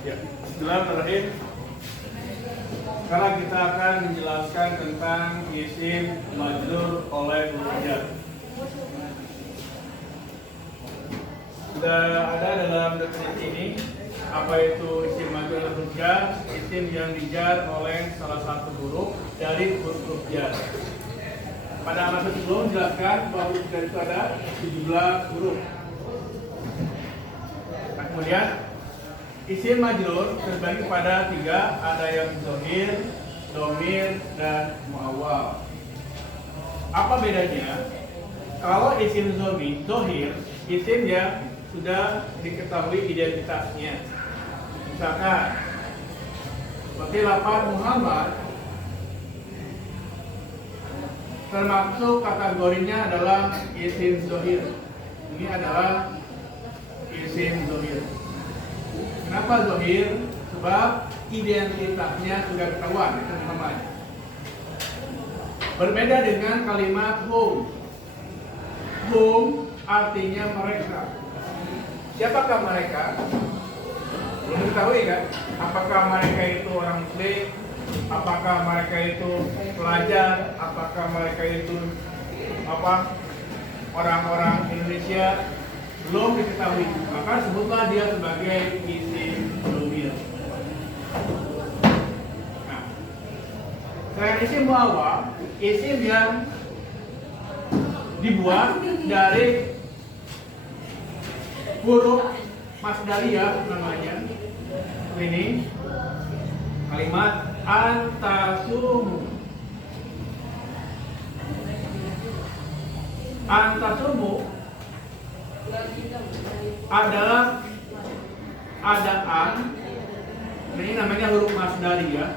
Ya, bismillahirrahmanirrahim. Sekarang kita akan menjelaskan tentang isim majrur oleh huruf jar. Sudah ada dalam definisi ini apa itu isim majrur oleh huruf jar? Isim yang dijar oleh salah satu huruf dari huruf jar. Pada masa sebelum menjelaskan bahwa huruf jar itu ada 17 huruf. Nah, kemudian isim majrur terbagi pada 3, ada yang dhamir, dhamir, dan muawwal. Apa bedanya? Kalau isim dhamir, isim yang sudah diketahui identitasnya. Misalkan seperti lafaz Muhammad, termasuk kategorinya adalah isim dhamir. Ini adalah isim dhamir. Kenapa zahir? Sebab identitasnya sudah ketahuan, itu namanya. Berbeda dengan kalimat hum. Hum artinya mereka. Siapakah mereka? Belum diketahui kan? Apakah mereka itu orang muslim? Apakah mereka itu pelajar? Apakah mereka itu orang-orang Indonesia? Belum diketahui, maka sebutlah dia sebagai isim dhamir. Nah, selain isim muawwal, isim yang dibuat dari huruf masdariyah namanya. Ini kalimat antasumu. Antasumu adalah adaan, ini namanya huruf masdariyah,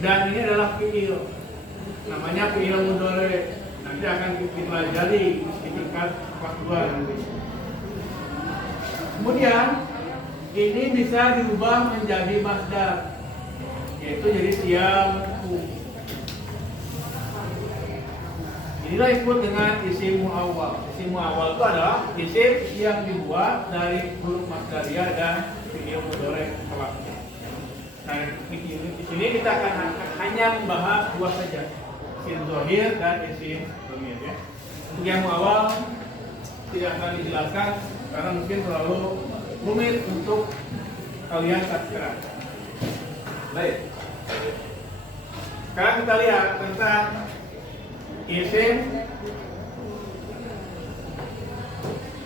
dan ini adalah fi'il, namanya fi'il mudhari. Nanti akan dipelajari di tingkat kelas 2 nanti. Kemudian ini bisa diubah menjadi masdar, yaitu jadi siamku. Inilah yang disebut dengan isim muawwal. Isim muawwal itu adalah isim yang dibuat dari huruf masdariyah dan fi'il mudhari kelaknya. Nah, di sini kita akan hanya membahas 2 saja, isim zahir dan isim dhamir ya. Untuk yang muawwal tidak akan dijelaskan karena mungkin terlalu rumit untuk kalian saat sekarang. Baik. Sekarang kita lihat tentang isim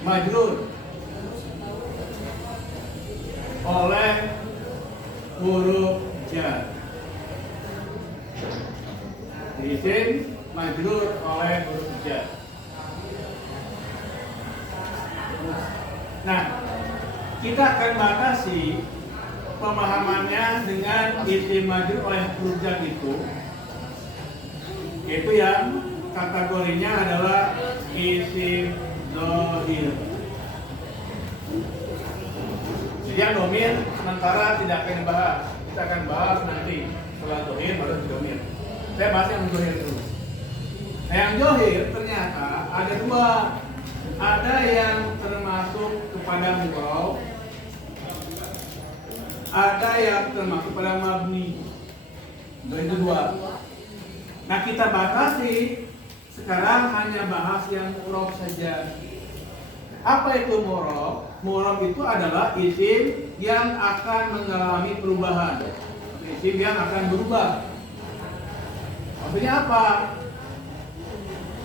majrur oleh huruf jar. Isim majrur oleh huruf jar. Nah, kita akan batasi pemahamannya dengan isim majrur oleh huruf jar itu yang kategorinya adalah isim zahir. Jadi yang dhamir sementara tidak akan dibahas. Kita akan bahas nanti setelah zahir baru dhamir. Saya bahas yang zahir dulu. Nah, yang zahir ternyata ada 2. Ada yang termasuk kepada mudhaf, ada yang termasuk pada mabni. Itu 2. Nah, kita batasi sekarang hanya bahas yang mu'rab saja. Apa itu mu'rab? Mu'rab itu adalah isim yang akan mengalami perubahan. Isim yang akan berubah. Maksudnya apa?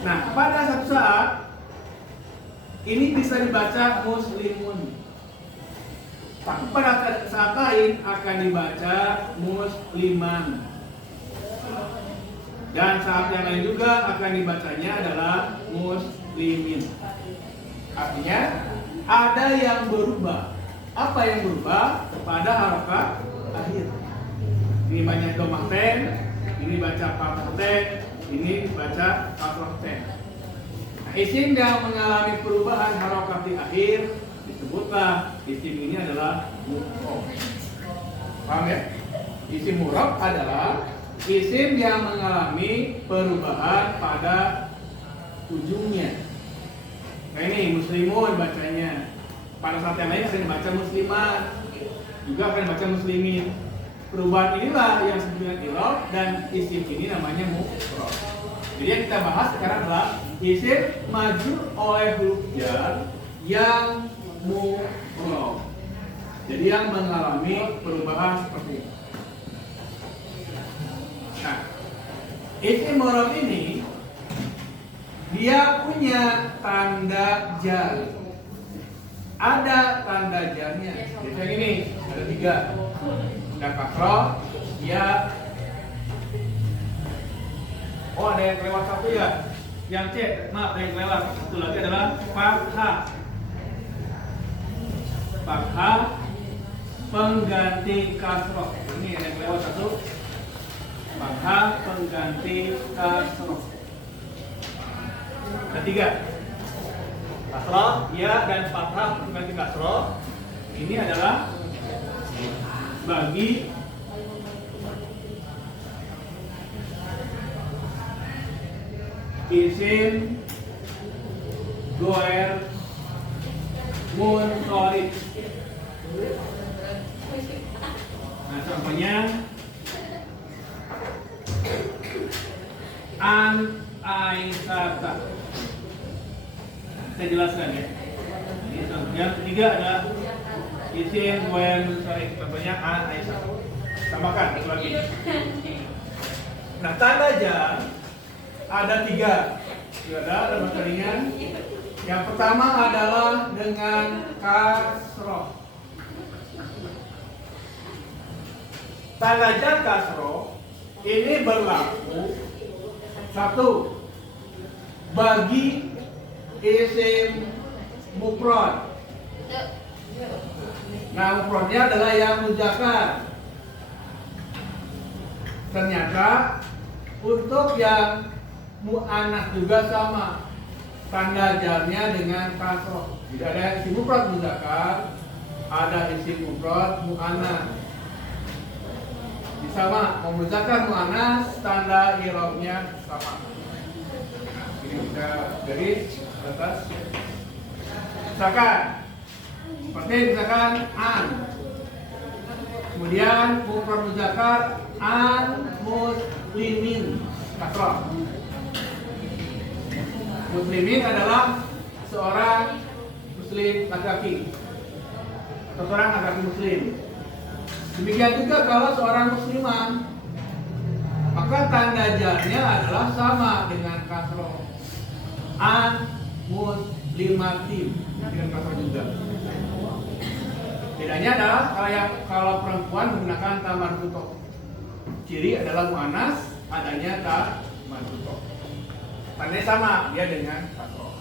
Nah, pada satu saat ini bisa dibaca muslimun. Tapi pada saat lain akan dibaca musliman. Dan saat yang lain juga akan dibacanya adalah muslimin. Artinya ada yang berubah. Apa yang berubah? Pada harokat akhir. Ini banyak domah ten, ini baca fathah ten, ini baca kasrah ten. Nah, isim yang mengalami perubahan harokat di akhir disebutlah isim ini adalah mu'rab. Paham ya? Isim mu'rab adalah isim yang mengalami perubahan pada ujungnya. Nah, ini muslimun bacanya. Pada saat yang lain akan dibaca muslimat, juga akan dibaca muslimin. Perubahan inilah yang disebut dengan i'rab, dan isim ini namanya mufrad. Jadi yang kita bahas sekarang adalah isim majrur oleh huruf jar yang mufrad. Jadi yang mengalami perubahan seperti ini. Nah, isim mufrad ini dia punya tanda jar. Ada tanda jarnya. Jadi yang ini ada 3. Ada kasroh, ya. Oh, ada yang kelewat 1 ya. Yang C, maaf, ada yang kelewat. Satu lagi adalah fathah. Fathah pengganti kasroh. Ini ada yang kelewat 1. Fathah pengganti kasroh. Ketiga, kasroh, ya, dan fathah pengganti kasroh. Ini adalah bagi isim goer munqarib. Nah, contohnya an aisyata. Saya jelaskan ya. Yang ketiga adalah isim goer munqarib. Contohnya an aisyah. Tambahkan satu lagi. Nah, tanda jar ada 3. Ada materinya. Yang pertama adalah dengan kasroh. Tanda jar kasroh ini berlaku 1 bagi isim mufrad. Nah, mufradnya adalah yang muzakkar. Ternyata untuk yang mu'annas juga sama, tanda jarnya dengan kasroh. Jadi ada isim mufrad muzakkar, ada isim mufrad mu'annas. Sama, mau muzakkar mu'annas, tanda i'rabnya sama. Nah, ini kita garis atas. Misalkan seperti misalkan an. Kemudian mufrad muzakkar an muslimin, kasroh. Muslimin adalah seorang muslim laki-laki atau seorang laki-laki muslim. Demikian juga kalau seorang muslimah, maka tanda jarnya adalah sama dengan kasroh. An muslimatin dengan kasroh juga. Bedanya adalah kalau perempuan menggunakan ta marfutoh. Ciri adalah mu'annas, adanya ta marfutoh. Tandanya sama, dia dengan kasroh.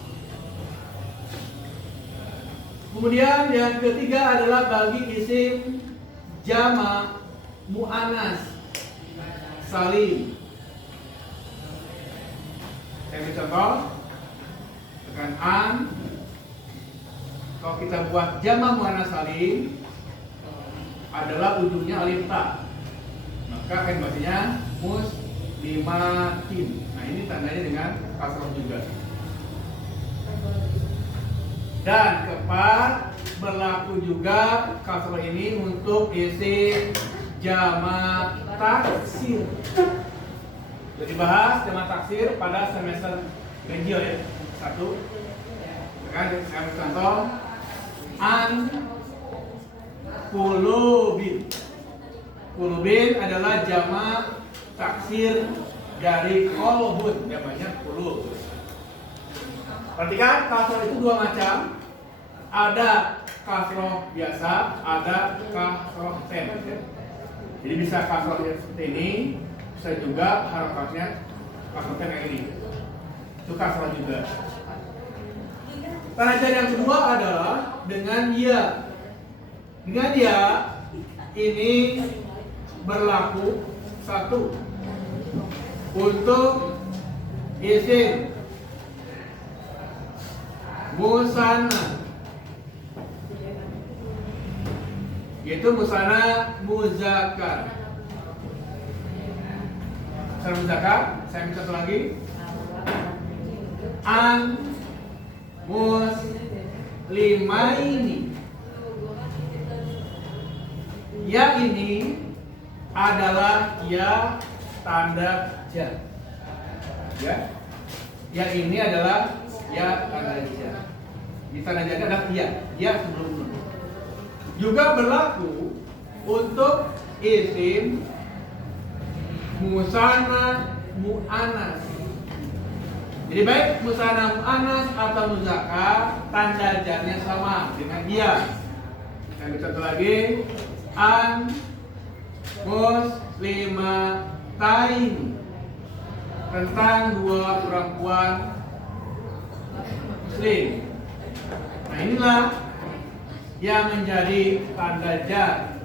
Kemudian yang ketiga adalah bagi isim jama mu'annas salim. Saya beri contoh dengan an. Kalau kita buat jama mu'annas salim adalah ujungnya alif ta, maka akan bacanya muslimatin. Nah, ini tandanya dengan kasroh juga. Dan keempat, berlaku juga kasroh ini untuk isim jamak taksir. Sudah dibahas jamak taksir pada semester ganjil ya. 1. Saya contoh an kulubin. Kulubin adalah jamak taksir dari kolbun, namanya kulub. Perhatikan, kasroh itu 2 macam. Ada kasroh biasa, ada kasroh ten. Jadi bisa kasroh seperti ini, bisa juga harokatnya kasroh ten kayak ini. Itu kasroh juga. Tanda jar yang kedua adalah dengan ya. Dengan ya ini berlaku 1 untuk isim musanna, yaitu musanna muzakkar. Musanna muzakkar, saya minta satu lagi. An muslimaini. Ya ini adalah ya tanda jar. Ya. Ya ini adalah ya tanda jar. Di tanda jar adalah ya sebelum nun. Juga berlaku untuk isim musanna mu'annas. Jadi baik musanna mu'annas atau muzakkar, tanda jarnya sama dengan ya. Yang contoh lagi, an muslimatain, tentang dua perempuan muslim. Nah inilah yang menjadi tanda jar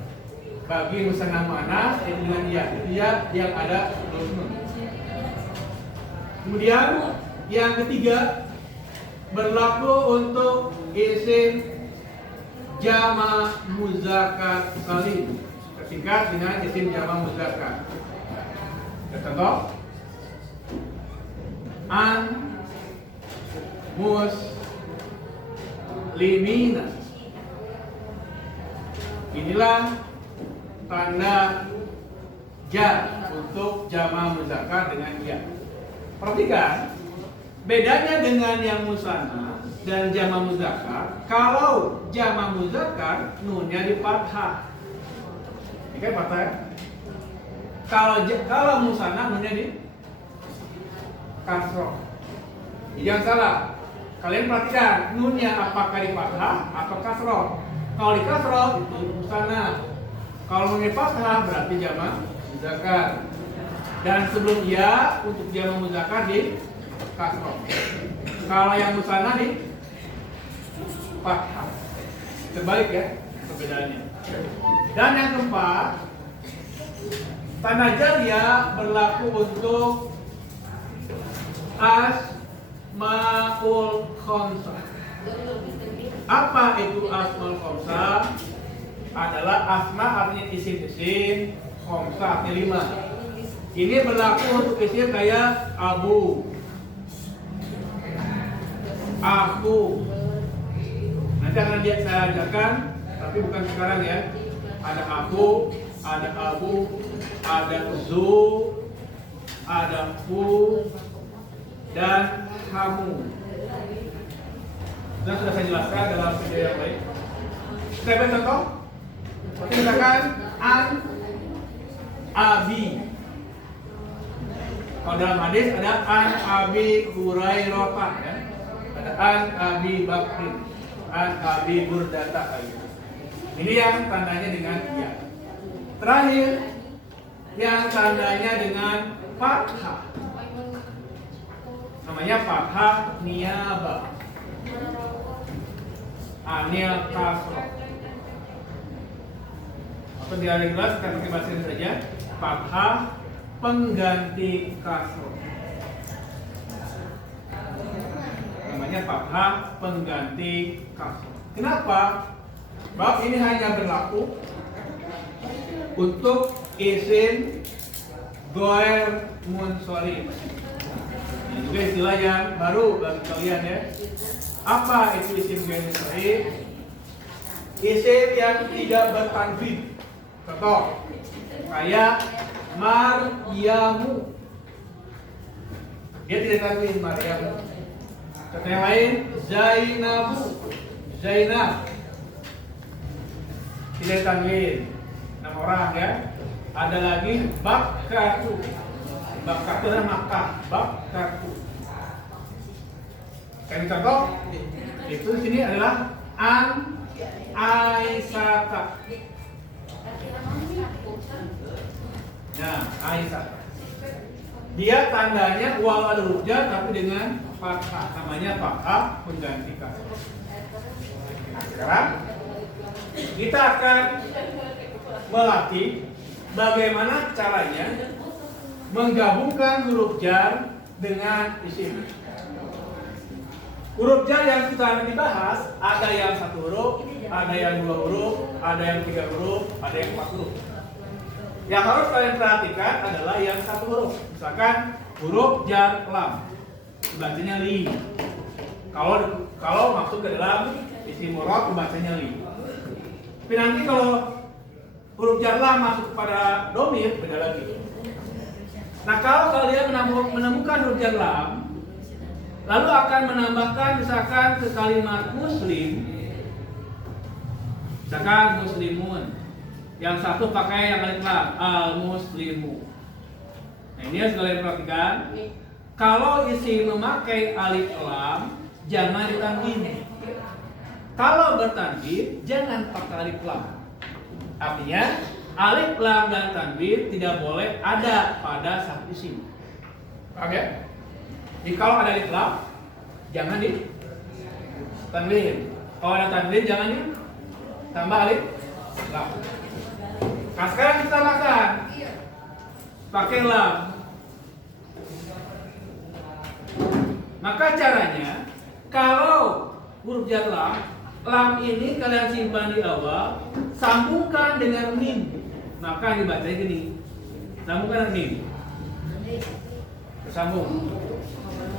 bagi musanna mu'annas dengan ya, yang ada sebelum nun. Kemudian yang ketiga berlaku untuk isim jama muzakkar salim, tersingkat dengan isim jama muzakkar. Contoh, an muslimina. Inilah tanda jar untuk jama muzakkar dengan ya. Perhatikan bedanya dengan yang musanna dan jama muzakkar. Kalau jama muzakkar nunnya di fathah. Ini kan fathah ya? Kalau musanna nunnya di kasroh. Jangan salah. Kalian perhatikan nunnya apakah di fathah atau kasroh. Kalau di kasroh itu musanna. Kalau nunnya fathah berarti jama muzakkar. Dan sebelum ya untuk jama muzakkar di kasroh. Kalau yang musanna di fathah. Terbalik ya perbedaannya. Dan yang keempat, tanda jar ya berlaku untuk asmaul khamsah. Apa itu asmaul khamsah? Adalah asma artinya isim-isim, khamsah artinya 5. Ini berlaku untuk isim kayak abu, aku. Nanti akan saya ajarkan, tapi bukan sekarang ya. Ada aku, ada abu, ada zu, ada fu, dan kamu. Dan sudah saya jelaskan dalam video yang lain. Saya beri contoh. Seperti misalkan an, abi. Kalau dalam hadis ada an abi Hurairah ya. Ada an abi Bakrin, an abi Burdata gitu. Ini yang tandanya dengan ya. Terakhir yang tandanya dengan fathah. Namanya fathah niyabah. Anil kasroh. Atau di hari kelas kita pakai bahasa ini saja. Fathah pengganti kasroh. Namanya fathah pengganti kasroh. Kenapa? Bab ini hanya berlaku untuk isim ghair munsharif. Ini juga istilah yang baru bagi kalian ya. Apa itu isim ghair munsharif? Isim yang tidak bertanwin. Contoh kayak Maryamu, dia tidak tanwin Maryamu. Contoh yang lain Zainabu, Zainab, tidak tanwin, nama orang ya. Ada lagi Bakkatu, Bakkatu adalah Makkah, Bakkatu. Kan contoh itu sini adalah an Aisyata. Nah, Aisyah. Dia tandanya walau ada huruf jar tapi dengan fathah. Namanya fathah pengganti kasroh. Nah, sekarang kita akan melatih bagaimana caranya menggabungkan huruf jar dengan isim. Huruf jar yang kita akan dibahas ada yang 1 huruf, ada yang 2 huruf, ada yang 3 huruf, ada yang 4 huruf. Yang harus kalian perhatikan adalah yang 1 huruf. Misalkan huruf jar lam, bacanya li. Kalau masuk ke dalam isim murad bacanya li. Tapi nanti kalau huruf jar lam masuk kepada domir, beda lagi. Nah, kalau kalian menemukan huruf jar lam, lalu akan menambahkan misalkan ke kalimat muslim, misalkan muslimun, yang satu pakai yang alif lam, al muslimu. Nah, ini harus kalian perhatikan. Kalau isi memakai alif lam, jangan ditanwin. Kalau bertanwin, jangan pakai alif lam. Artinya, alif lam dan tanwin tidak boleh ada pada satu isim. Oke? Jadi kalau ada alif lam, jangan ditanwin. Kalau ada tanwin, jangan ditambah alif lam. Nah, sekarang kita makan. Pakai lam. Maka caranya, kalau huruf jar lam ini kalian simpan di awal, sambungkan dengan mim. Maka dibacanya gini. Sambungkan dengan mim. Sambung.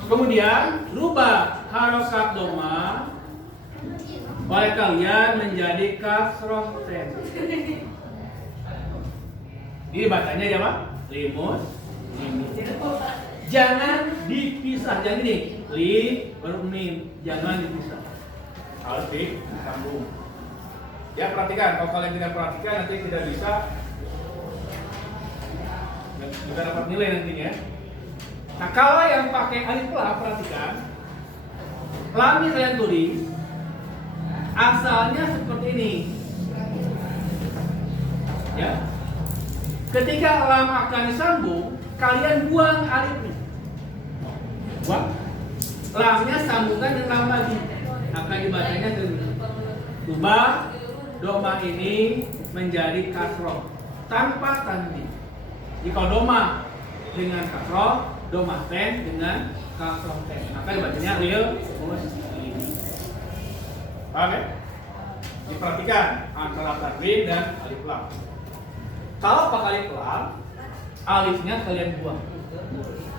Kemudian rubah harokat doma oleh kalian menjadi kasroh ten. Ini bacanya apa? Limus. Jangan dipisah, jangan ini li baru mim, jangan dipisah, harus disambung. Ya, perhatikan, kalau kalian tidak perhatikan nanti tidak bisa dapat nilai nantinya. Nah, kalau yang pakai alif lam, perhatikan lamnya kalian tulis asalnya seperti ini. Ya, ketika lam akan disambung, kalian buang alifnya. Buang. Lamnya sambungkan dengan lam lagi. Akan dibacanya dengan ubah doma ini menjadi kasroh tanpa tanwin. Jika doma dengan kasroh, doma ten dengan kasroh ten. Maka dibacanya lil muslim. Oke? Diperhatikan antara tanwin dan alif lam. Kalau pakai alif lam, alifnya kalian buang.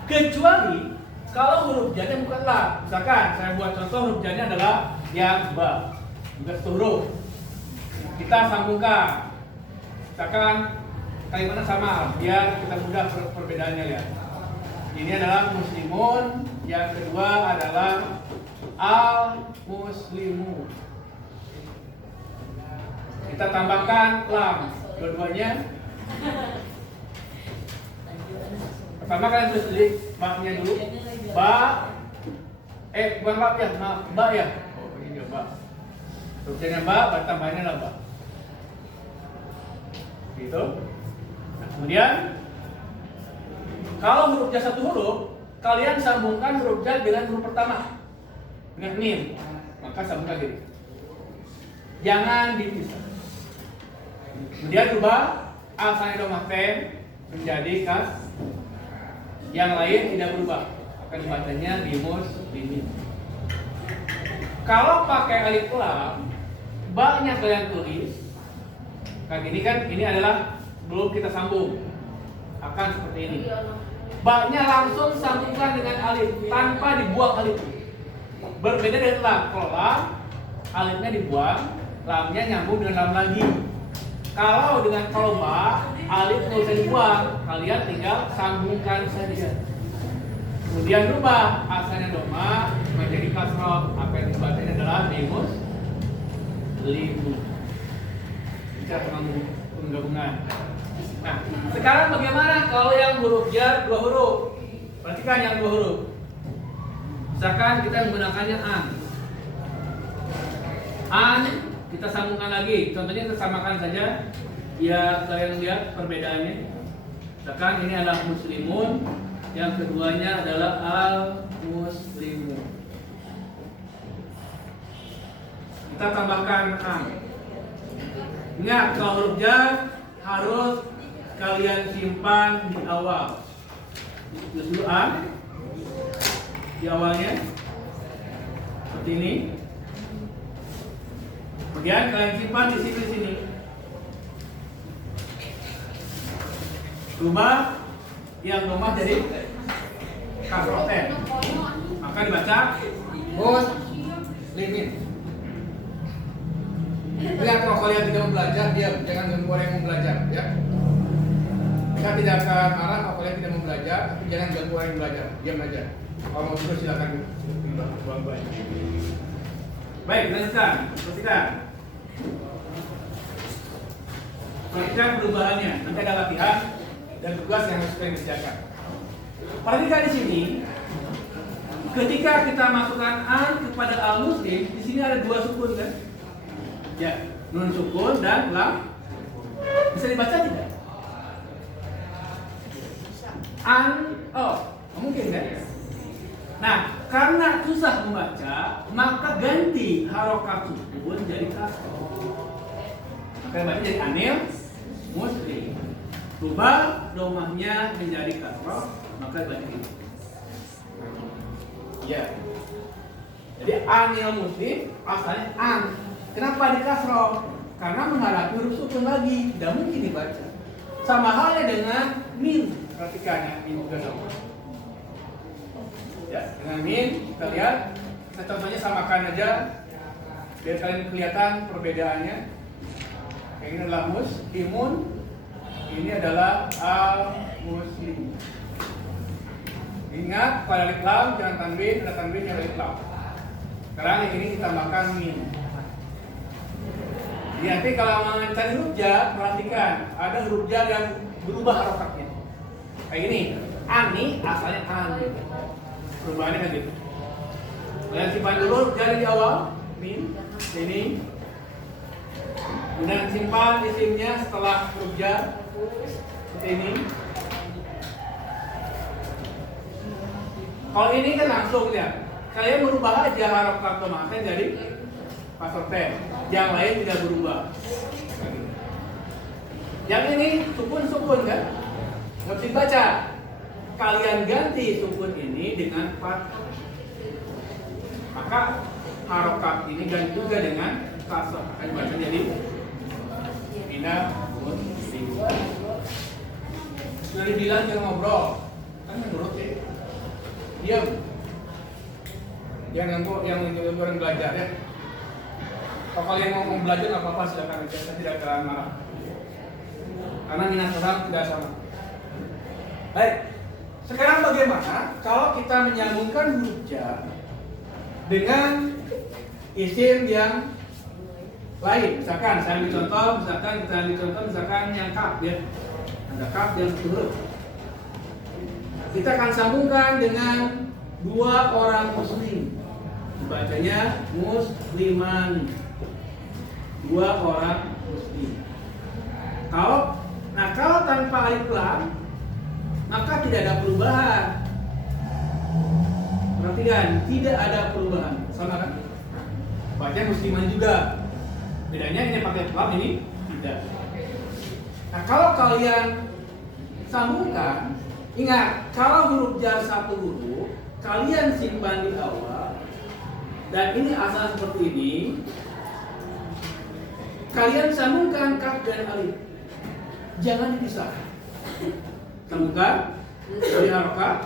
Kecuali kalau huruf jarnya bukan lam. Misalkan saya buat contoh huruf jarnya adalah yang ba. Juga huruf. Kita sambungkan. Misalkan kalimatnya sama, biar kita mudah perbedaannya ya. Ini adalah muslimun, yang kedua adalah al muslimu. Kita tambahkan lam, dua-duanya. Pertama kalian tulis dulu ba-nya dulu. Ba, bukan ba ya, ba ya. Oh, ini ba. Tulisannya ba, tambahannya lah ba. Gitu. Nah, kemudian kalau huruf jar satu huruf, kalian sambungkan huruf jar dengan huruf pertama dengan mim. Maka sambungkan gini. Jangan dipisah. Kemudian rubah asalnya domah ten menjadi kas. Yang lain tidak berubah, akan dibacanya limus limin. Kalau pakai alif lam, ba-nya kalian tulis kayak gini kan, ini adalah belum kita sambung, akan seperti ini. Ba-nya langsung sambungkan dengan alif tanpa dibuang alif. Berbeda dengan lam. Kalau lam, alifnya dibuang, lamnya nyambung dengan lam lagi. Kalau dengan ba, alif nggak usah dibuang, kalian tinggal sambungkan saja. Kemudian rubah asalnya doma menjadi kasroh. Apa yang dibacanya adalah limus limu. Cara penggabungan. Nah, sekarang bagaimana kalau yang huruf jar dua huruf? Perhatikan yang dua huruf. Misalkan kita menggunakannya an. An kita sambungkan lagi. Contohnya kita samakan saja. Ya, kalian lihat perbedaannya. Misalkan ini adalah muslimun, yang keduanya adalah al muslimu. Kita tambahkan an. Ingat, kalau huruf jar harus kalian simpan di awal. Tulis dulu an di awalnya seperti ini. Kemudian kalian simpan di sini. Rubah yang domah jadi kasroh ten. Maka dibaca muslimin. Lihat kalau kalian tidak mau belajar, diam, jangan ganggu orang yang mau belajar, ya. Kita tidak akan marah kalau kalian tidak mau belajar, tapi jangan ganggu orang yang belajar, diam aja. Kalau mau tidur silakan buang aja. Baik, lanjutkan, perhatikan. Perhatikan perubahannya. Nanti ada latihan dan tugas yang harus kalian kerjakan. Perhatikan di sini. Ketika kita masukkan an kepada al-muslim, di sini ada dua sukun kan? Ya, nun sukun dan lam. Bisa dibaca tidak? An, oh, mungkin kan? Nah, karena susah membaca, maka ganti harokat sukun jadi kasroh. Maka baca jadi anil muslim. Rubah domahnya menjadi kasroh, maka baca ini. Ya. Jadi anil muslim asalnya an. Kenapa di kasroh? Karena menghadapi huruf sukun lagi, tidak mungkin dibaca. Sama halnya dengan min. Perhatikan ya, min juga sama. Ya, dengan min kita lihat, kita contohnya samakan aja biar kalian kelihatan perbedaannya. Yang ini adalah muslimun, ini adalah al-muslim. Ingat, pada alif lam jangan tanwin, ada tanwin yang alif lam. Sekarang yang ini ditambahkan min. Jadi nanti kalau mencari huruf jar, perhatikan ada huruf jar yang berubah harokatnya. Kayak ini, ani asalnya an. Perubahannya kan gitu. Kalian simpan dulu jari di awal, min, ini. Kemudian simpan isimnya setelah huruf jar seperti ini. Kalau ini kan langsung ya, saya merubah aja harokat domahnya jadi kasroh ten. Yang lain tidak berubah. Yang ini sukun kan? Nggak bisa dibaca. Kalian ganti sukun ini dengan fathah. Maka harokat ini ganti juga dengan kasroh. Akan baca jadi bina muslim. Sudah dibilang jangan ngobrol, kan menurut ya. Diam. Jangan yang orang belajar ya. Kalau kalian mau belajar nggak apa-apa, silakan aja. Saya tidak akan marah. Karena minat orang tidak sama. Baik. Sekarang bagaimana kalau kita menyambungkan huruf jar dengan isim yang lain? Misalkan saya ambil contoh, misalkan yang kaf ya. Ada kaf yang huruf. Kita akan sambungkan dengan dua orang muslim. Bacanya musliman. Dua orang muslim. Kalau tanpa alif lam, maka tidak ada perubahan. Perhatikan, tidak ada perubahan. Sama kan? Baca musliman juga. Bedanya ini pakai alif lam, ini tidak. Nah, kalau kalian sambungkan, ingat, kalau huruf jar satu huruf, kalian simpan di awal, dan ini asal seperti ini. Kalian sambungkan kaf dan alif, jangan dipisah. Sambungkan dari harokat,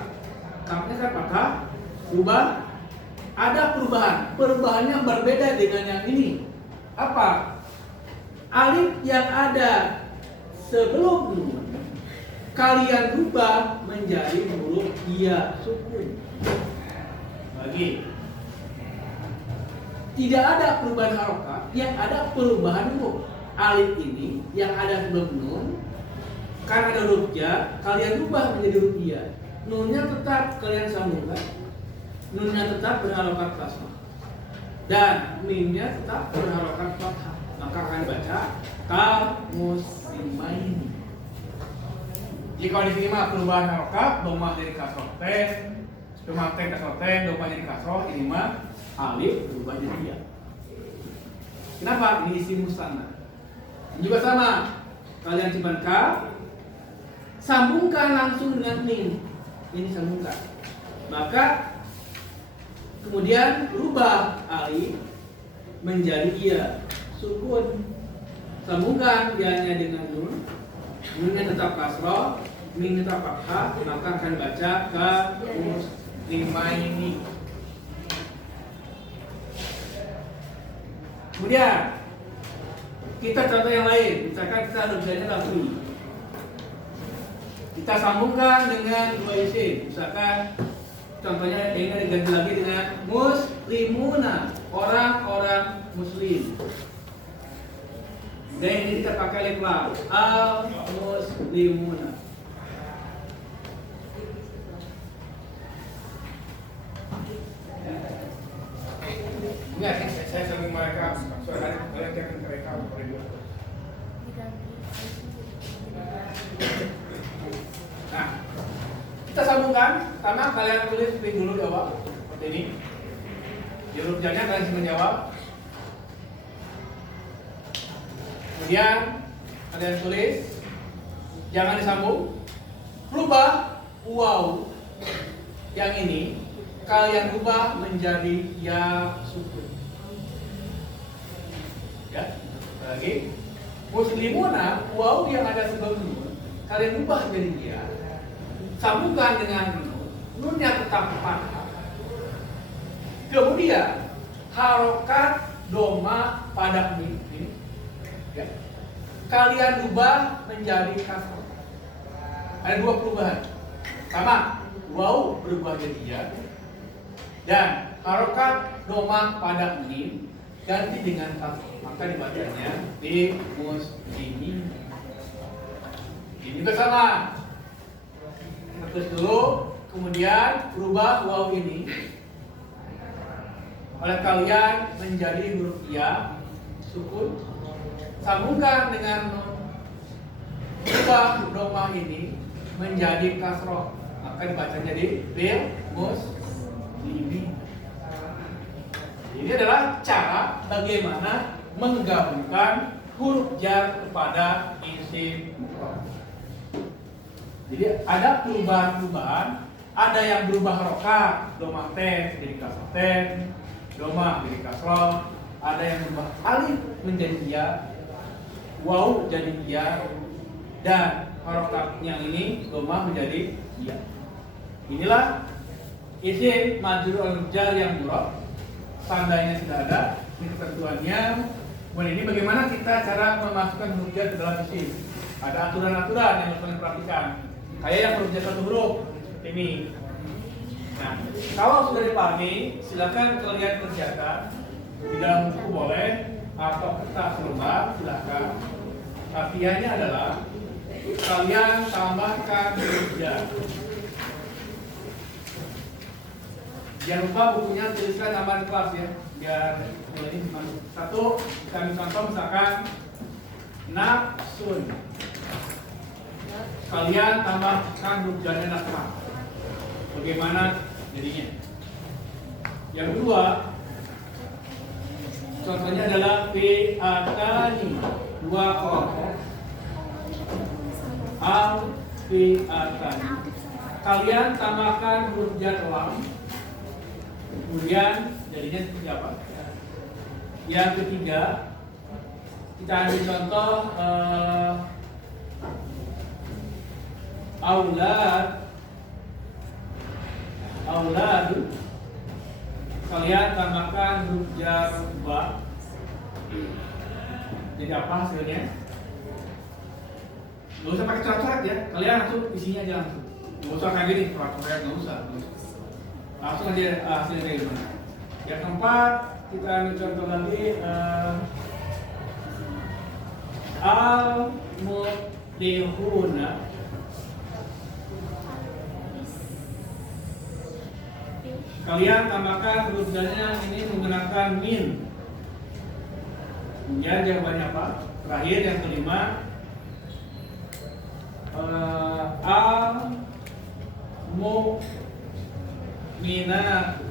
kafnya kan fathah, ubah. Ada perubahan, perubahannya berbeda dengan yang ini. Apa? Alif yang ada sebelum nun kalian rubah menjadi huruf iya sukun. Lagi. Tidak ada perubahan harokat, yang ada perubahan huruf. Alif ini yang ada sebelum nun, karena ada huruf jar, kalian rubah menjadi huruf iya. Nunnya tetap kalian sambungkan, nunnya tetap berharokat kasrah, dan mimnya tetap berharokat fathah. Maka akan baca muslimaini. Jika di sini mah perubahan harokat, domah jadi kasroh ten, domah ten kasroh ten, domah jadi kasroh, ini mah alif berubah jadi iya. Kenapa? Ini isim musanna. Juga sama. Kalian simpan kaf, sambungkan langsung dengan mim. Ini sambungkan. Maka kemudian rubah alif menjadi iya sukun. Sambungkan ianya dengan nun. Nunnya tetap kasroh, mim tetap fathah, maka akan baca muslimaini. Kemudian Kita contoh yang lain, misalkan kita ada misalnya lafri. Kita sambungkan dengan dua isim, misalkan contohnya ini diganti lagi dengan muslimuna, orang-orang muslim. Dan ini kita pakai alif lam, al muslimuna. Ingat ya, saya sering mereka, soalnya kalian akan mereka Nah, kita sambungkan, karena kalian tulis lebih dulu jawab seperti ini. Di huruf jarnya kalian bisa menjawab. Kemudian kalian tulis, jangan disambung. Rubah waw yang ini kalian rubah menjadi ya sukun. Ya, lagi. Muslimuna waw yang ada sebelum nun kalian rubah jadi ya. Sambungkan dengan nun, nunnya tetap fathah. Kemudian harokat doma pada mim ini, ya, kalian rubah menjadi kasrah. Ada dua perubahan. Pertama, waw berubah jadi ya, dan harokat doma pada mim ganti dengan kasrah. Maka dibacanya di muslimin. Ini bersama. Terus dulu, kemudian berubah waw ini oleh kalian menjadi huruf ya sukun, sambungkan dengan nun, ubah domah ini menjadi kasroh, maka dibaca jadi bil muslimin. Ini adalah cara bagaimana menggabungkan huruf jar kepada isim mufrad. Jadi ada perubahan-perubahan, ada yang berubah harokat, domah ten jadi kasroh ten, domah jadi kasroh, ada yang berubah alif menjadi ya, waw jadi ya, dan harokat yang ini domah menjadi ya. Inilah isim majrur al jar yang murab. Tandanya sudah ada, ini ketentuannya. Kemudian ini bagaimana kita cara memasukkan huruf jar ke dalam isim. Ada aturan-aturan yang harus kalian perhatikan. Kayak yang huruf jar satu huruf seperti ini. Nah, kalau sudah dipahami, silakan kalian kerjakan di dalam buku boleh atau kertas lembar silakan. Latihannya adalah kalian tambahkan huruf jar. Jangan lupa bukunya tuliskan nama kelas ya, biar ini masuk. Satu, kami contoh misalkan nafsun. Kalian tambahkan huruf jarnya nafkah. Bagaimana jadinya? Yang kedua, contohnya adalah fi'atani, dua kelompok. Al fi'atani. Kalian tambahkan huruf jar lam. Kemudian jadinya seperti apa? Yang ketiga, kita ambil contoh aulad. Kalian tambahkan huruf jar ba. Jadi apa hasilnya? Gak usah pakai coret-coret ya, kalian langsung isinya aja langsung. Gak usah kayak gini, coret-coret gak usah. Langsung aja hasilnya kayak gimana. Yang keempat, kita ambil contoh lagi al-muflihuna. Kalian tambahkan huruf jarnya ini menggunakan min. Kemudian jawabannya apa? Terakhir yang kelima, al-mu'minatu.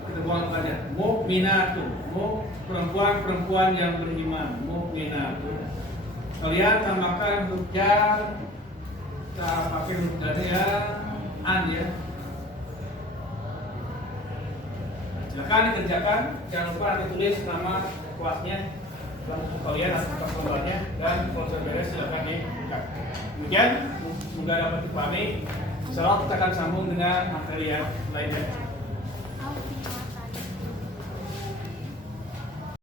Kita buang aja. Mu'minatu. Perempuan-perempuan yang beriman. Mu'minatu. Kalian tambahkan huruf jar. Kita pakai huruf jarnya ya an ya. Silakan dikerjakan, jangan lupa nanti tulis nama kelasnya, kalian atau kelas lembarnya, dan kalau sudah beres silakan dibuka. Demikian, semoga dapat dipahami. Insyaallah kita akan sambung dengan materi yang lainnya.